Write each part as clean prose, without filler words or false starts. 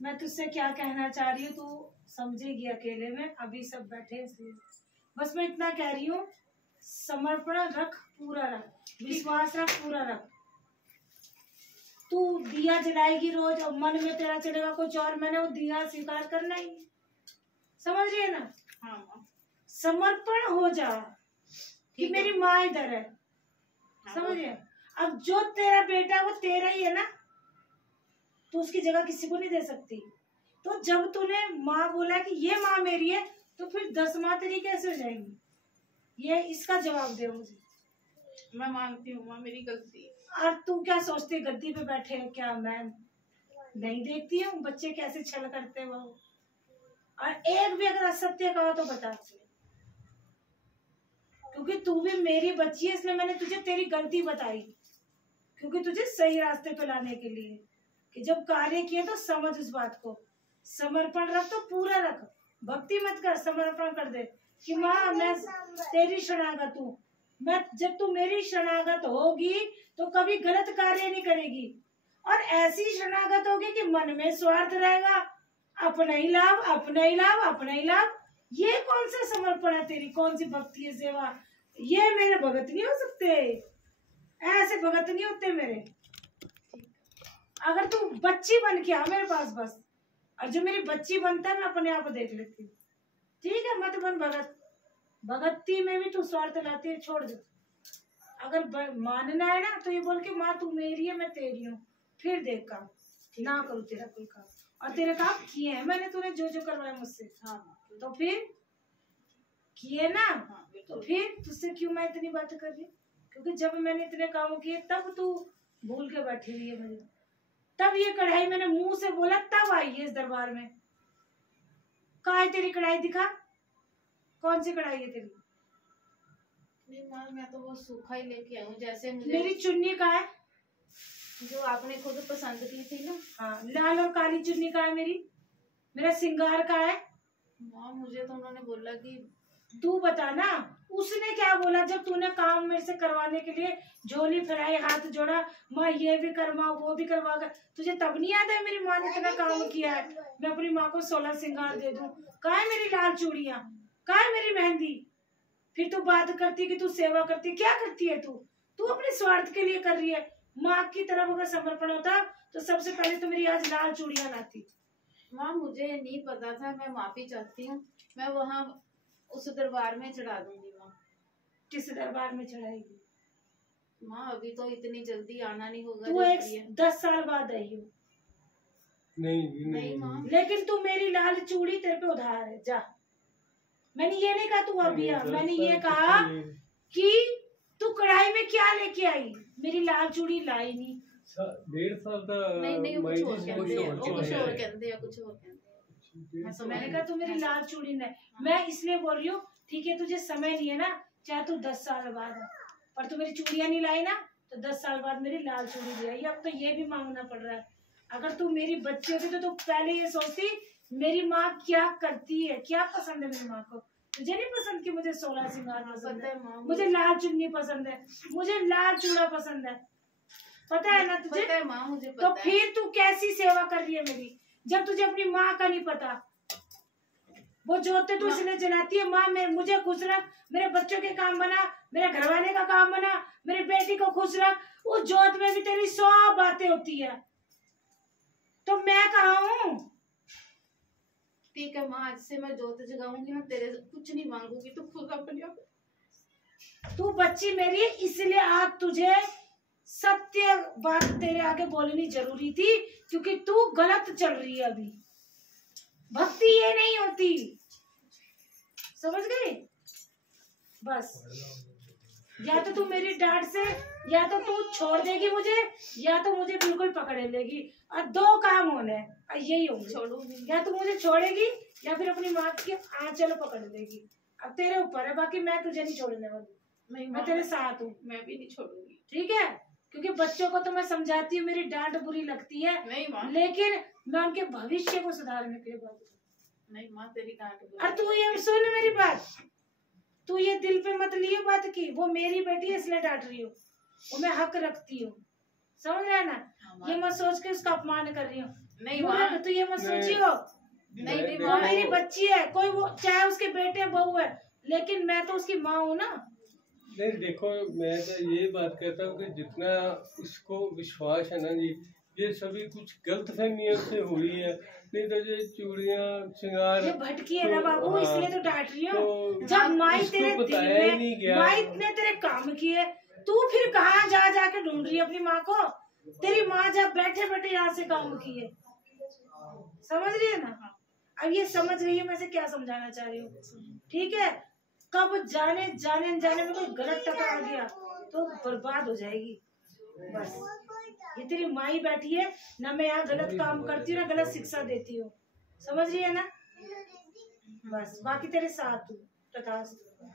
मैं तुझसे क्या कहना चाह रही हूँ तू समझेगी अकेले में, अभी सब बैठे हैं इसलिए बस मैं इतना कह रही हूँ, समर्पण रख, पूरा रख, विश्वास रख, पूरा रख। तू दिया जलाएगी रोज और मन में तेरा चलेगा कुछ और, मैंने वो दिया स्वीकार करना ही, समझ रही है ना। हाँ, समर्पण हो जा कि मेरी माँ इधर है, समझिए। अब जो तेरा बेटा है वो तेरा ही है ना, तो उसकी जगह किसी को नहीं दे सकती। तो जब तूने माँ बोला कि ये माँ मेरी है, तो फिर 10 माँ तेरी कैसे हो जाएंगी, ये इसका जवाब दे मुझे। मैं मानती हूँ माँ मेरी गलती है। और तू क्या सोचती है गद्दी पे बैठे हैं क्या, मैं नहीं देखती हूँ बच्चे कैसे छल करते वो। और एक भी अगर असत्य कहा तो बता, क्योंकि तू भी मेरी बच्ची है, इसलिए मैंने तुझे तेरी गलती बताई, क्योंकि तुझे सही रास्ते पे लाने के लिए कि जब कार्य किए तो समझ उस बात को। समर्पण रख तो पूरा रख, भक्ति मत कर, समर्पण कर दे कि माँ मैं तेरी शरणागत हूँ। मैं जब तू मेरी शरणागत होगी तो कभी गलत कार्य नहीं करेगी, और ऐसी शरणागत होगी कि मन में स्वार्थ रहेगा, अपना ही लाभ, अपना ही लाभ, अपना ही लाभ। ये कौन सा समर्पण है तेरी, कौन सी भक्ति है, सेवा? ये मेरे भगत नहीं हो सकते, ऐसे भगत नहीं होते मेरे। अगर तू बच्ची बन के आ मेरे पास बस, और जो मेरी बच्ची बनता है मैं अपने आप देख लेती हूँ, ठीक है। मत बन भगत, भगती में भी तू स्वार्थ लाती है, छोड़ दे। अगर मानना है ना तो ये बोल के माँ तू मेरी है मैं तेरी हूँ, फिर देख काम ना करूँ तेरा कोई काम। और तेरे काम किए हैं मैंने, तूने जो जो करवाया मुझसे। हाँ, तो फिर किए ना। हाँ, तो फिर तुझसे क्यों मैं इतनी बात कर रही हूँ, क्योंकि जब मैंने इतने काम किए तब तू भूल के बैठी हुई है मुझे। तब ये कढ़ाई मैंने मुंह से बोला तब आई है इस दरबार में। कहाँ है तेरी कढ़ाई, दिखा कौन सी कढ़ाई है तेरी? नहीं माँ मैं तो वो सूखा ही लेके आई हूँ, जैसे मुझे। मेरी चुन्नी कहाँ है जो आपने खुद पसंद की थी ना। हाँ, लाल और काली चुन्नी कहाँ है मेरी? मेरा सिंगार कहाँ है? माँ मुझे तो उन्होंने बोला कि तू बता ना, उसने क्या बोला जब तूने काम मेरे से करवाने के लिए झोली फैलाई, हाथ जोड़ा, माँ ये भी करवा वो भी करवा कर, तुझे तब नहीं याद है मेरी माँ ने इतना काम किया है, मैं अपनी माँ को 16 सिंगार दे दूं? कहाँ है मेरी लाल चूड़ियाँ, कहाँ है मेरी मेहंदी? फिर तू बात करती कि तू सेवा करती, क्या करती है तू? तू अपने स्वार्थ के लिए कर रही है। माँ की तरफ अगर समर्पण होता तो सबसे पहले तो मेरी आज लाल चूड़ियाँ लाती। माँ मुझे नहीं पता था, मैं माफी चाहती हूँ, मैं वहाँ उस दरबार में चढ़ा दूंगी। माँ किस दरबार में चढ़ाएगी? माँ अभी तो इतनी जल्दी आना नहीं होगा। तू 10 साल बाद आई हो। नहीं माँ, लेकिन तू मेरी लाल चूड़ी तेरे पे उधार है, जा। मैंने ये नहीं कहा तू अभी आ, मैंने ये कहा कि तू कढ़ाई में क्या लेके आई, मेरी लाल चूड़ी लाई नहीं। 1.5 साल का नहीं कुछ और कहते हैं। तो मैंने कहा तू मेरी लाल चूड़ी नहीं, मैं इसलिए बोल रही हूँ ठीक है तुझे समय नहीं है ना, चाहे तू 10 साल बाद आ, पर तू मेरी चूड़ियां नहीं लाई ना, तो 10 साल बाद मेरी लाल चूड़ी ले आई। अब तो ये भी मांगना पड़ रहा है। अगर तू मेरी बच्ची होती तो तू पहले ये सोचती मेरी माँ क्या करती है, क्या पसंद है मेरी माँ को। तुझे नहीं पसंद कि मुझे 16 सिंगार पसंद है, मुझे लाल चुन्नी पसंद है, मुझे लाल चूड़ा पसंद है, पता है ना तुझे? पता है माँ, मुझे पता तो फिर तू कैसी सेवा कर रही है मेरी, जब तुझे अपनी माँ का नहीं पता? वो जोते तू इसलिए जलाती है, माँ मुझे खुश रख, मेरे बच्चों के काम बना, मेरे घरवाले का काम बना, मेरी बेटी को खुश रख। उस जोत में भी तेरी 100 बातें होती है, तो मैं कहाँ हूँ? ठीक है माँ, आज से मैं जोत जगाऊंगी ना, तेरे कुछ नहीं मांगूंगी, तो खुद अपने आप। तू बच्ची मेरी, इसलिए आज तुझे सत्य बात तेरे आगे बोलनी जरूरी थी, क्योंकि तू गलत चल रही है अभी। भक्ति ये नहीं होती, समझ गई? बस या तो तू मेरी डांट से, या तो तू छोड़ देगी मुझे, या तो मुझे बिल्कुल पकड़े लेगी, और 2 काम होने हैं, यही होंगे। छोड़ूंगी, या तो मुझे छोड़ेगी या फिर अपनी माँ की आंचल पकड़ लेगी। अब तेरे ऊपर है, बाकी मैं तुझे नहीं छोड़ने वाली, मैं तेरे साथ हूँ। मैं भी नहीं छोड़ूंगी, ठीक है? क्योंकि बच्चों को तो मैं समझाती हूँ, मेरी डांट बुरी लगती है, नहीं माँ, लेकिन मैं उनके भविष्य को सुधारने के लिए बात। नहीं माँ तेरी डांट। और तू ये सुन मेरी बात, तू ये दिल पे मत लियो बात की, वो मेरी बेटी है इसलिए डांट रही हूँ, वो मैं हक रखती हूँ, समझ रहा है ना? ये मत सोच के उसका अपमान कर रही हूँ। नहीं मुझे माँ, तो ये मत नहीं। सोचियो, नहीं भी वो माँ, मेरी बच्ची है, कोई वो चाहे उसके बेटे बहू है, लेकिन मैं तो उसकी माँ हूँ ना। नहीं देखो, मैं तो ये बात कहता हूँ कि जितना इसको विश्वास है ना जी, ये सभी कुछ गलत फहमियों से हुई है। नहीं तो ये चूड़ियाँ श्रृंगार ये भटकी है ना बाबू, हाँ, इसलिए तो डांट रही हूँ। तो जब माई इसको तेरे दिल बताया ही में, नहीं गया। माई ने तेरे काम किए, तू फिर कहाँ जा जाके ढूंढ रही है अपनी माँ को? तेरी माँ जब बैठे बैठे यहाँ से काम किए, समझ रही है ना? अब ये समझ रही है मैं से क्या समझाना चाह रही हूँ, ठीक है? कब जाने जाने जाने में कोई गलत टकरा गया तो बर्बाद हो जाएगी। बस ये तेरी माई बैठी है ना, मैं यहाँ गलत काम करती हूँ ना गलत शिक्षा देती हूँ, समझ रही है ना? बस बाकी तेरे साथ हूँ। तथास्तु।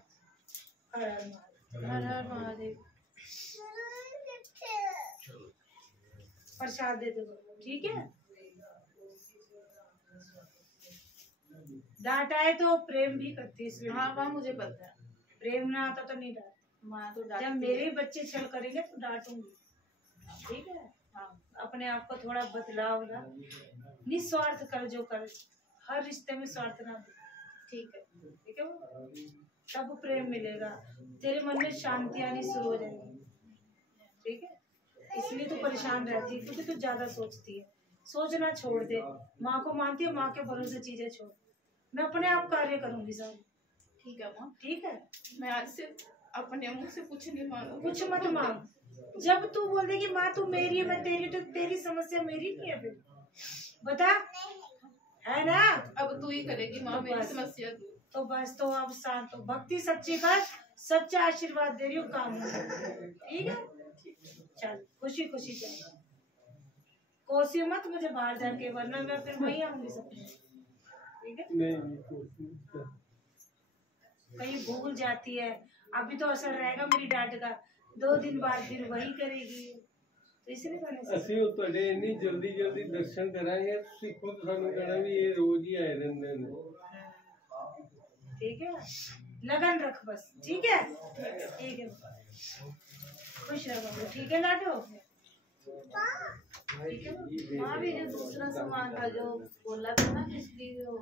हर हर महादेव। हर हर महादेव। प्रसाद दे दो, ठीक है? डांट आए तो प्रेम भी करती है, इसलिए हाँ माँ, मुझे पता है। प्रेम ना आता तो नहीं डांट। माँ तो जब डांटती मेरे है। बच्चे छल करेंगे तो डांटूंगी, ठीक है? हाँ अपने आप को थोड़ा बदलाव ला, निस्वार्थ कर जो कर, हर रिश्ते में स्वार्थ ना दे, ठीक है। ठीक है? तब प्रेम मिलेगा, तेरे मन में शांति आनी शुरू हो जाएगी, ठीक है? इसलिए तू परेशान रहती है क्योंकि तू ज्यादा सोचती है। सोचना छोड़ दे, माँ को मानती है, माँ के भरोसे चीजें छोड़। मैं अपने आप कार्य करूंगी सब, ठीक है माँ, ठीक है? मैं आज से अपने मुंह से कुछ नहीं मांगूंगी। कुछ मत मांग। जब तू बोल दे कि माँ तू मेरी है मैं तेरी, तो तेरी समस्या मेरी नहीं है फिर, बता, है ना? अब तू ही करेगी माँ तो मेरी बस। समस्या तू। तो बस, तो अब शांत हो, भक्ति सच्ची कर, सच्चा आशीर्वाद दे रही हूँ, काम हो, ठीक है? चल खुशी खुशी चल, कोसी मत मुझे बाहर जाके, वरना मैं फिर वही आऊंगी सब, ठीक है? नहीं कुछ नहीं। कहीं भूल जाती है, अभी तो असर रहेगा मेरी डांट का, 2 दिन बाद फिर वही करेगी, तो इसलिए मैंने ਅਸੀਂ ਉਹ ਤੁਹਾਡੇ ਇੰਨੀ ਜਲਦੀ ਜਲਦੀ ਦਰਸ਼ਨ ਕਰਾਂਗੇ, ਤੁਸੀਂ ਖੁਦ ਸਾਨੂੰ ਕਹਿਣਾ ਵੀ ਇਹ ਰੋਜ਼ ਹੀ ਆਏ ਰਹਿੰਦੇ ਨੇ। ठीक है? लगन रख बस, ठीक है? ठीक है, खुश रहो, ठीक है लाडो? माँ भी जो दूसरा सामान था जो बोला था ना, पिछली वो